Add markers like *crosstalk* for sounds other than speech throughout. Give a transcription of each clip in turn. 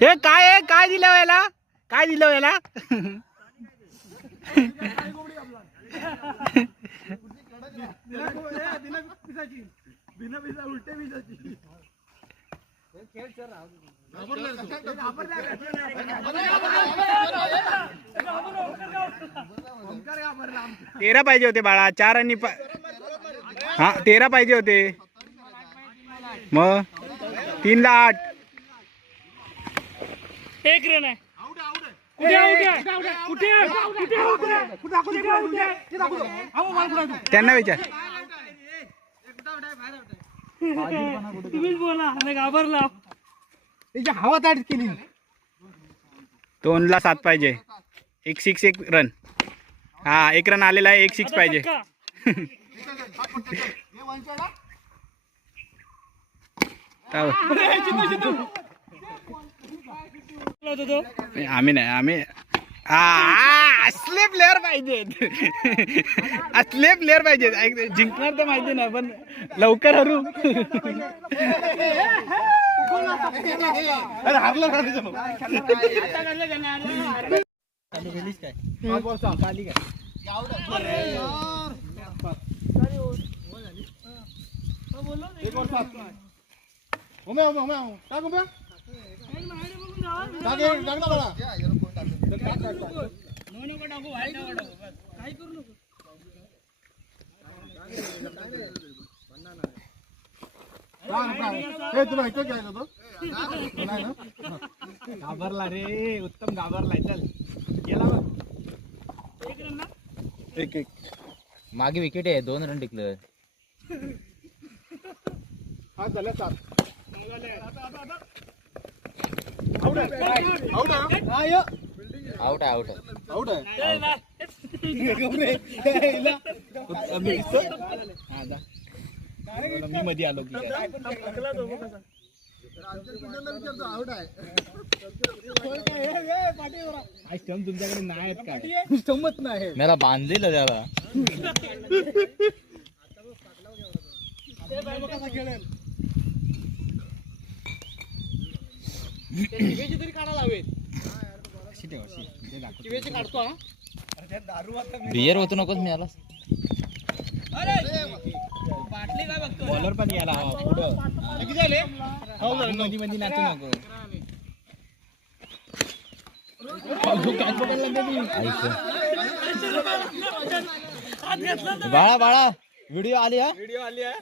हे काय आहे काय दिलं याला? काय दिलं याला? तेरा पाहिजे होते बाळा चार आणि पा- हा तेरा पाहिजे होते. मग? तीन ला आठ. एक रन आहे. कुठे आउट आहे? कुठे कुठे आउट आहे? कुठे आउट आहे? त्यांना विचार. तुम्हीच बोला. घाबरला. हवा ताट केली. दोन ला सात पाहिजे. एक सिक्स एक रन हा एक रन आलेला आहे एक सिक्स पाहिजे. *laughs* हो? आम्ही नाही आम्ही असले प्लेअर पाहिजेत. *laughs* असले प्लेअर पाहिजेत. जिंकणार तर माहिती नाही पण लवकर हरू. अरे त्याच्यानं? एक वर सात. उम्या, उम्या, उम्या. टाक उम्या. टाक एक, टाक ना बाळा. टाक, टाक, टाक. टाक, टाक. ए, तुला इथं घ्यायचं होतं? नाही ना? घाबरला रे उत्तम घाबरलाय चल गेला बघ एक एक मागे विकेट आहे दोन रन टिकलं आज झाल्या सात आउट आहे आउट आहे हा, आउट आहे आउट आहे आउट आहे मी मध्ये आलो की काय स्टंप तुमच्याकडे नाही आहेत काय संमत नाही मला बांधलेलं त्याला बियर होतो नकोस मी आला बॉलर पण यायला हवा पुढं. मध्ये मध्ये नाचू नको. बाळा बाळा व्हिडिओ आली हा? व्हिडिओ आली आहे.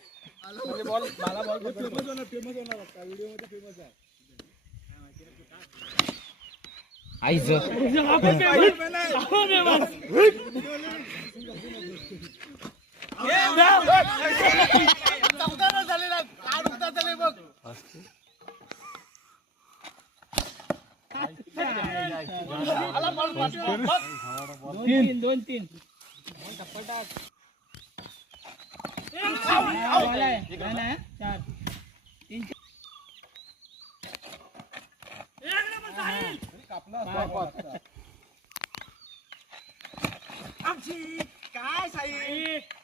म्हणजे बॉल मला बॉल फेमस होणार फेमस होणार व्हिडिओमध्ये फेमस आहे आईच तीन दोन तीन चार तीन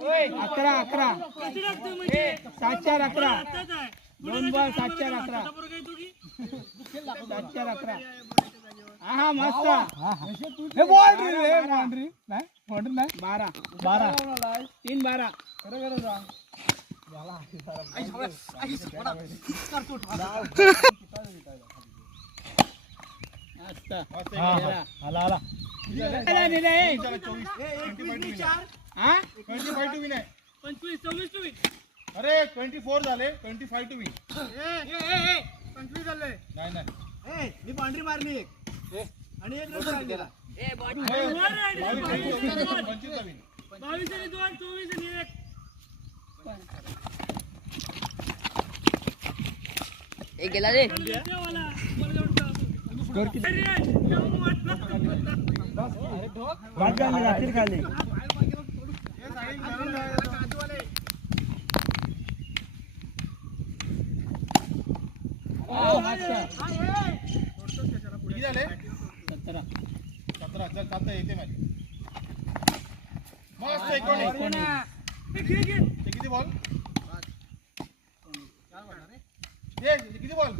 अकरा अकरा सात चार अकरा दोन बॉल सात चार अकरा सात चार अकरा हा हा मस्त हे बाउंड्री नाही बाउंड्री नाही बारा बारा तीन बारा आला आला हा? ट्वेंटी फाय टू विन आहे. पंचवीस सव्वीस चोवीस अरे ट्वेंटी फोर झाले ट्वेंटी फाय टू विन पंचवीस झाले. नाही नाही. मी बाउंड्री मारली एक. आणि एक रन विन बावीस आणि दोन चोवीस आणि एक. एक. गेला रे. झाले सतरा सतरा चल येते मॅच मस्त एकोणीस किती बॉल? ये किती बॉल.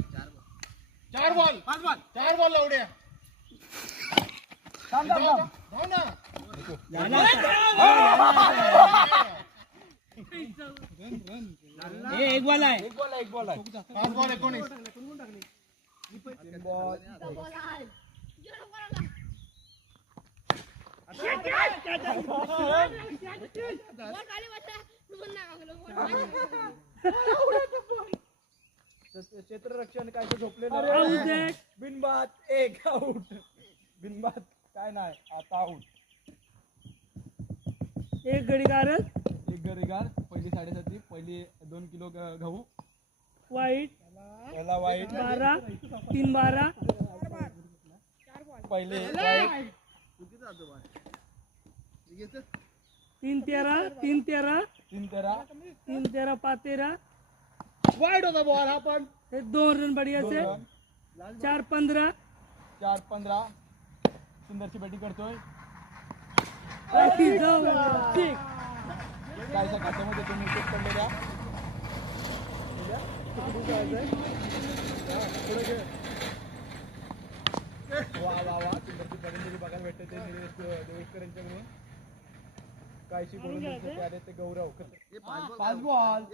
चार बॉल. चार बॉल लावड्या हो ना एक बॉल आहे पाच बॉल एकोणीस क्षेत्ररक्षण काय झोपलेलं बिनबाद एक आउट बिनबाद काय नाही आता आउट एक घडीगार एक गरेगार पहिली साडेसाती पहिली दोन किलो ग- गहू. वाईट पहिला वाईट. बारा तीन बारा. पहिले वाईट. तीन तेरा तीन तेरा तीन तेरा. तीन तेरा पाच तेरा. वाईट होता बॉल हा पण. हे दोन रन बढ़िया दोन. चार पंधरा. चार पंधरा. सुंदरची बॅटिंग करतोय. कायच्या खात्यामध्ये तुम्ही विकेट पडलेल्या वा वा वा सुंदरची बॅटिंग बघायला भेटते ते निलेश देवेशकर यांच्याकडून कायशी बोलून दिसते ते आले ते गौरव. पाच बॉल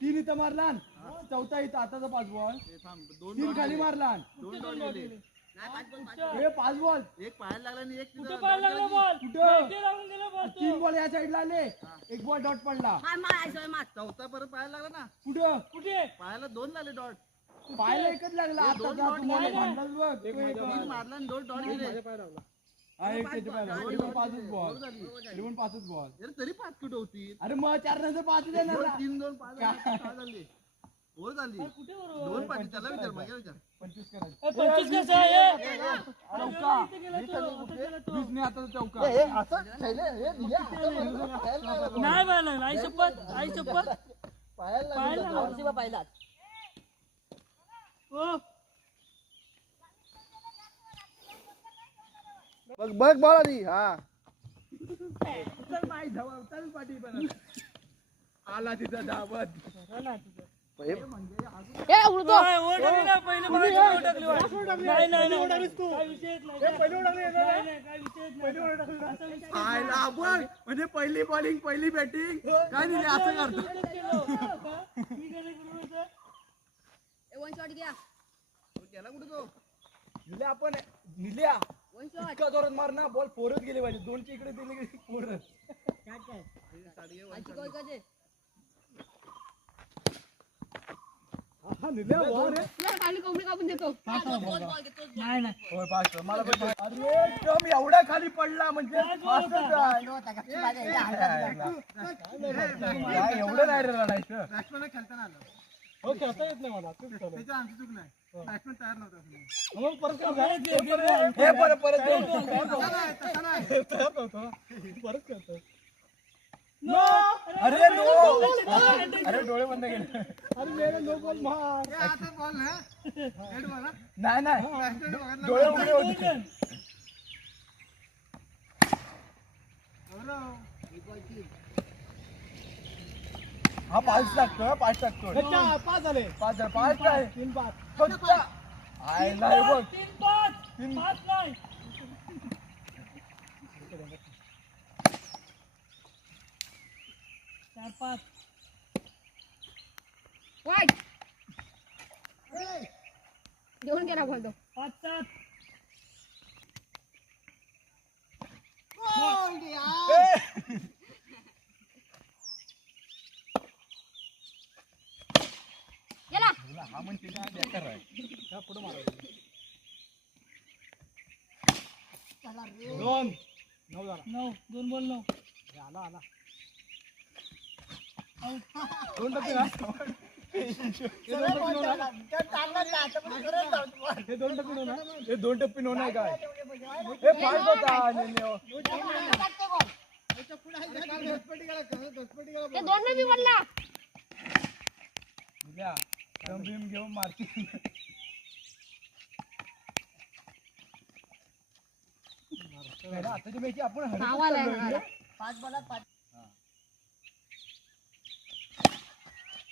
तीन इथं मारला चौथा इथं आताचा पाच बॉल. तीन खाली मारला. हे पाच बॉल एक पाहायला लागला आणि एक कुठं पाहायला लागला बॉल? कुठं? ते लागून गेला बॉल तीन बॉल या साईडला आले एक बॉल डॉट पडला. चौथा परत पाहायला लागला ना. कुठं? कुठे? पाहायला दोन लागले डॉट. पाहायला एकच लागला. आता तुम्हाला भांडण बघ. तो एक मारला दोन डॉट गेले. हा एक त्याच्या पायाला तरी पण पाचच बॉल. तरी पण पाचच बॉल. तरी पाच कुठं होती अरे मग चार नंतर पाच देणार तीन दोन पाच झाली. वर झाली दोन पाच त्याला विचार माझ्या विचार. पंचवीस करायचे. नाही आई शपथ आई शपथ. पाहायला पाहिला बघ बघ बॉल आधी हा आला तिथं धावत ए उडतो नाही नाही नाही नाही. नाही, नाही, नाही. बघ म्हणजे पहिली बॉलिंग पहिली बॅटिंग काय दिली असं करतो. आपण निल्या. वन शॉट इतका जोरात मार ना बॉल फोरच गेले पाहिजे. दोनच्या इकडे दिले की फोरच आजची गोल कधी हा निल्या बॉल रे तुला खाली कोंबडी कापून देतो नाही नाही होय मला पण अरे एवढा खाली पडला म्हणजे आहे काय एवढं नाही. रे रडायचं बॅट्समॅन खेळताना आलं हो खेळता येत नाही मला आमची चूक नाही बॅट्समॅन तयार नव्हता मग परत हे परत परत तयार परत खेळतो अरे नो! अरे डोळे बंद केले. अरे मेरे नो बॉल मार. हे आता बॉल ना. हेड बॉल नाही नाही. डोळे उघडे होते. हा पाच टाकतो पाच टाकतो पाच झाले. पाच झाले पाच काय तीन पाच. फक्त आयला हे बघ. तीन पाच तीन- पाच नाही. चार पाच. वाईट घेऊन गेला बोलतो पाच सात गेला हा म्हणजे काय बेकार आहे? पुढे दोन. नऊ झाला. नऊ दोन बोल नऊ. आला आला. दोन टक्के का हे दोन टप्पी नोना हे दोन टप्पी नोना काय हे फास्ट होता नेन्यो. ते दोन मी बोलला उद्या दम बिम घेऊन मारतील पहिला आताची मॅच आपण हरत नावाला आहे चाललोय.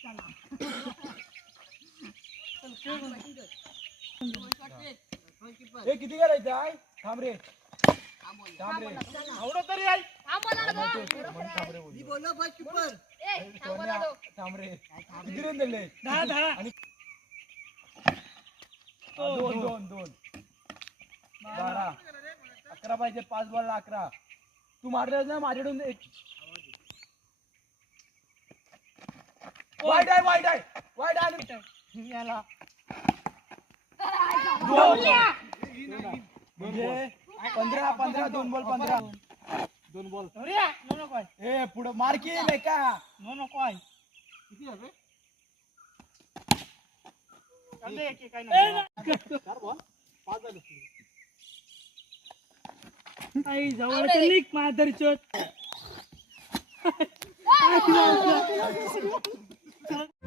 मला. हे किती करायचं आहे थांब रे. थांब रे. आवडत तरी बोललो. थांब रे. किती रन दिले? दहा दहा. दोन दोन. दोन बारा. अकरा पाहिजे पाच बॉल अकरा. तू मारले ना माझ्याकडून वाईट आहे वाईट आहे. वाईट आहे. याला पंधरा पंधरा दोन बॉल पंधरा. दोन बॉल. नो नको आहे. ए पुढे मार्की नाही का नो नको आहे. आई जवळ निक माधरचोत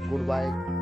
Goodbye.